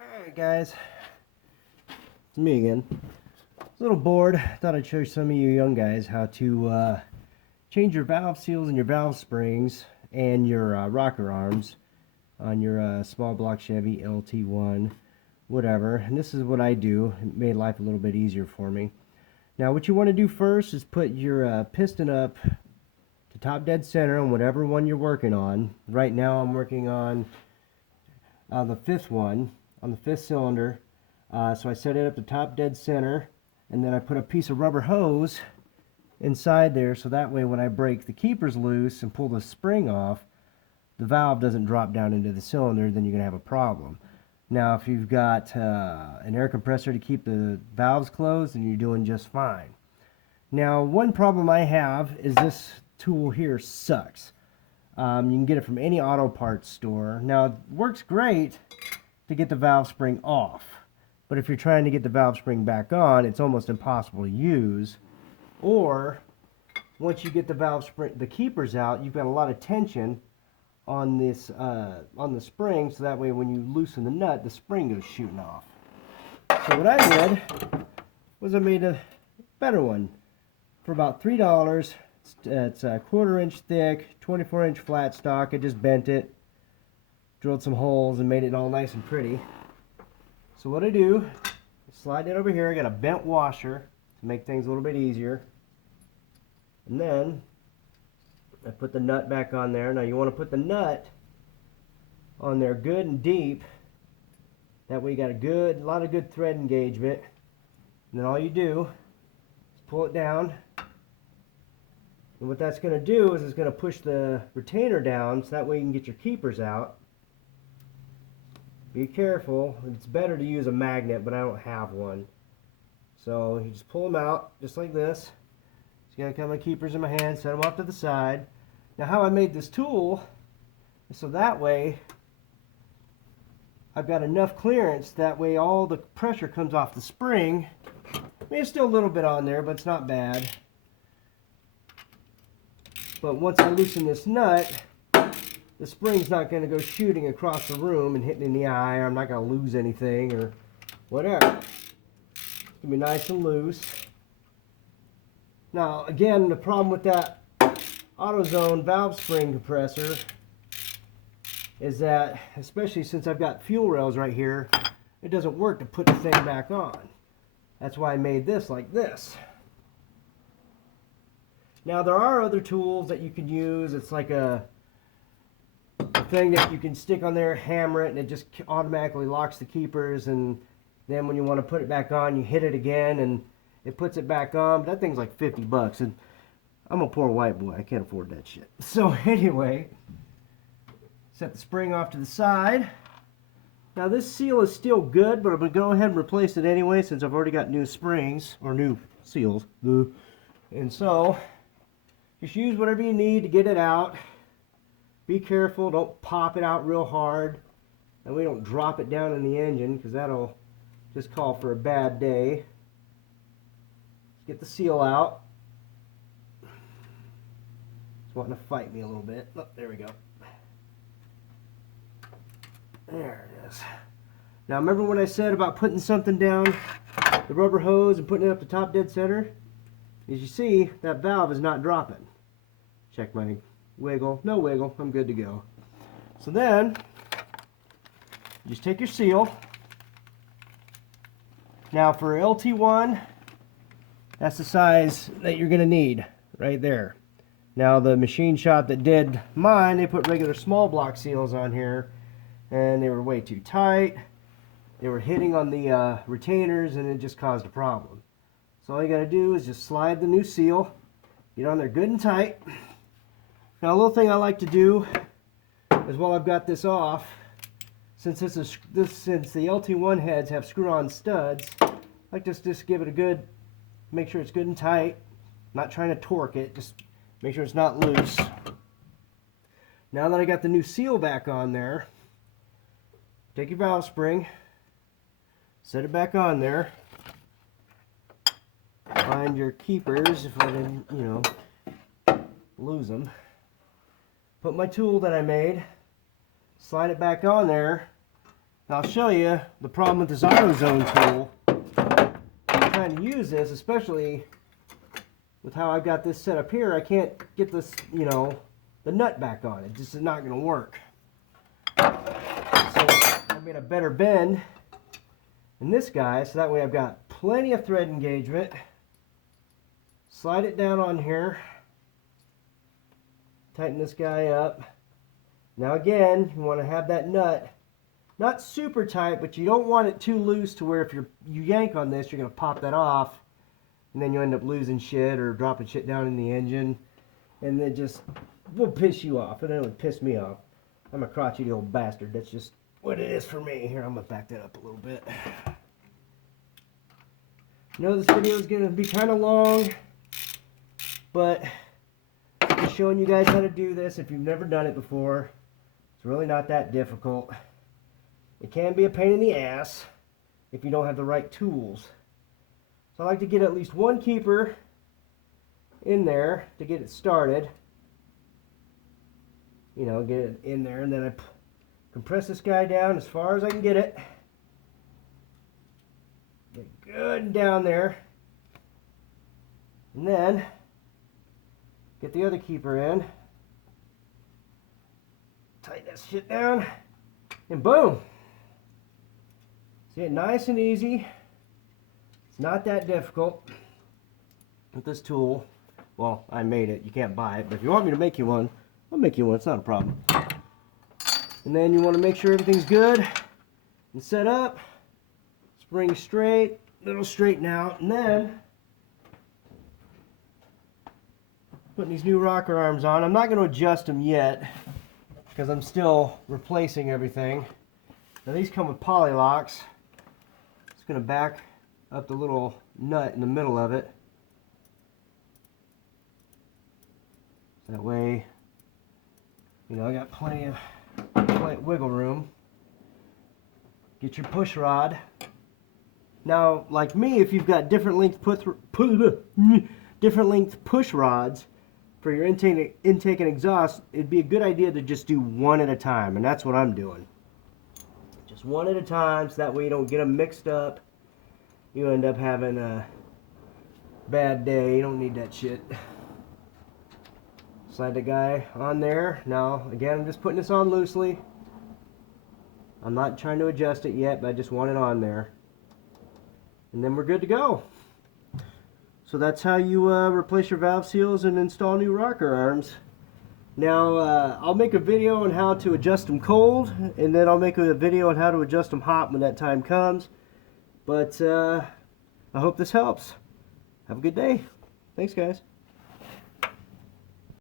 Alright guys, it's me again. A little bored. Thought I'd show some of you young guys how to change your valve seals and your valve springs and your rocker arms on your small block Chevy LT1, whatever. And this is what I do. It made life a little bit easier for me. Now what you want to do first is put your piston up to top dead center on whatever one you're working on. Right now I'm working on the fifth one, on the fifth cylinder. So I set it up to top dead center, and then I put a piece of rubber hose inside there so that way when I break the keepers loose and pull the spring off, the valve doesn't drop down into the cylinder. Then you're going to have a problem. Now if you've got an air compressor to keep the valves closed, then you're doing just fine. Now one problem I have is this tool here sucks. You can get it from any auto parts store. Now it works great to get the valve spring off, but if you're trying to get the valve spring back on, it's almost impossible to use. Or once you get the valve spring, the keepers out, you've got a lot of tension on this on the spring, so that way when you loosen the nut, the spring goes shooting off. So what I did was I made a better one for about $3. It's a 1/4 inch thick, 24-inch flat stock. I just bent it, drilled some holes, and made it all nice and pretty. So what I do, slide it over here. I got a bent washer to make things a little bit easier. And then I put the nut back on there. Now you want to put the nut on there good and deep. That way you got a lot of good thread engagement. And then all you do is pull it down. And what that's going to do is it's going to push the retainer down, so that way you can get your keepers out. Be careful. It's better to use a magnet, but I don't have one. So you just pull them out just like this. So I got my keepers in my hand, set them off to the side. Now how I made this tool is so that way I've got enough clearance, that way all the pressure comes off the spring. I mean, there's still a little bit on there, but it's not bad. But once I loosen this nut, the spring's not going to go shooting across the room and hitting in the eye, or I'm not going to lose anything or whatever. It's going to be nice and loose. Now again, the problem with that AutoZone valve spring compressor is that, especially since I've got fuel rails right here, it doesn't work to put the thing back on. That's why I made this like this. Now there are other tools that you can use. It's like a thing that you can stick on there, hammer it, and it just automatically locks the keepers, and then when you want to put it back on, you hit it again and it puts it back on. But that thing's like 50 bucks, and I'm a poor white boy. I can't afford that shit. So anyway, set the spring off to the side. Now this seal is still good, but I'm going to go ahead and replace it anyway since I've already got new springs, or new seals. And so just use whatever you need to get it out. Be careful, don't pop it out real hard, and we don't drop it down in the engine, because that'll just call for a bad day. Let's get the seal out. It's wanting to fight me a little bit. Oh, there we go. There it is. Now remember when I said about putting something down the rubber hose and putting it up to top dead center? As you see, that valve is not dropping. Check my wiggle. No wiggle. I'm good to go. So then, just take your seal. Now for LT1, that's the size that you're going to need right there. Now the machine shop that did mine, they put regular small block seals on here, and they were way too tight. They were hitting on the retainers, and it just caused a problem. So all you got to do is just slide the new seal, get on there good and tight. Now a little thing I like to do is, while I've got this off, since since the LT1 heads have screw-on studs, I like to just give it a good, make sure it's good and tight. I'm not trying to torque it, just make sure it's not loose. Now that I got the new seal back on there, take your valve spring, set it back on there. Find your keepers if I didn't, lose them. Put my tool that I made, slide it back on there, Now I'll show you the problem with this AutoZone tool. I'm trying to use this, especially with how I've got this set up here. I can't get this, you know, the nut back on. It just is not going to work. So I made a better bend in this guy, so that way I've got plenty of thread engagement. Slide it down on here. Tighten this guy up. Now again, you want to have that nut not super tight, but you don't want it too loose to where if you yank on this, you're going to pop that off, and then you end up losing shit or dropping shit down in the engine, and it just will piss you off, and it would piss me off. I'm a crotchety old bastard. That's just what it is for me. Here, I'm going to back that up a little bit. I know this video is going to be kind of long, but I'm just showing you guys how to do this if you've never done it before. It's really not that difficult. It can be a pain in the ass if you don't have the right tools. So I like to get at least one keeper in there to get it started. You know, get it in there, and then I compress this guy down as far as I can get it. Get good and down there. And then get the other keeper in. Tighten that shit down. And boom. See it, nice and easy. It's not that difficult with this tool. Well, I made it. You can't buy it, but if you want me to make you one, I'll make you one. It's not a problem. And then you want to make sure everything's good and set up. Spring straight, little straighten out, and then putting these new rocker arms on. I'm not going to adjust them yet because I'm still replacing everything. Now these come with poly locks. It's going to back up the little nut in the middle of it. That way, you know, I got plenty of wiggle room. Get your push rod. Now, like me, if you've got different length push rods for your intake and exhaust, it'd be a good idea to just do one at a time, and that's what I'm doing. Just one at a time, so that way you don't get them mixed up. You end up having a bad day. You don't need that shit. Slide the guy on there. Now, again, I'm just putting this on loosely. I'm not trying to adjust it yet, but I just want it on there. And then we're good to go. So that's how you replace your valve seals and install new rocker arms. Now, I'll make a video on how to adjust them cold, and then I'll make a video on how to adjust them hot when that time comes. But I hope this helps. Have a good day. Thanks, guys.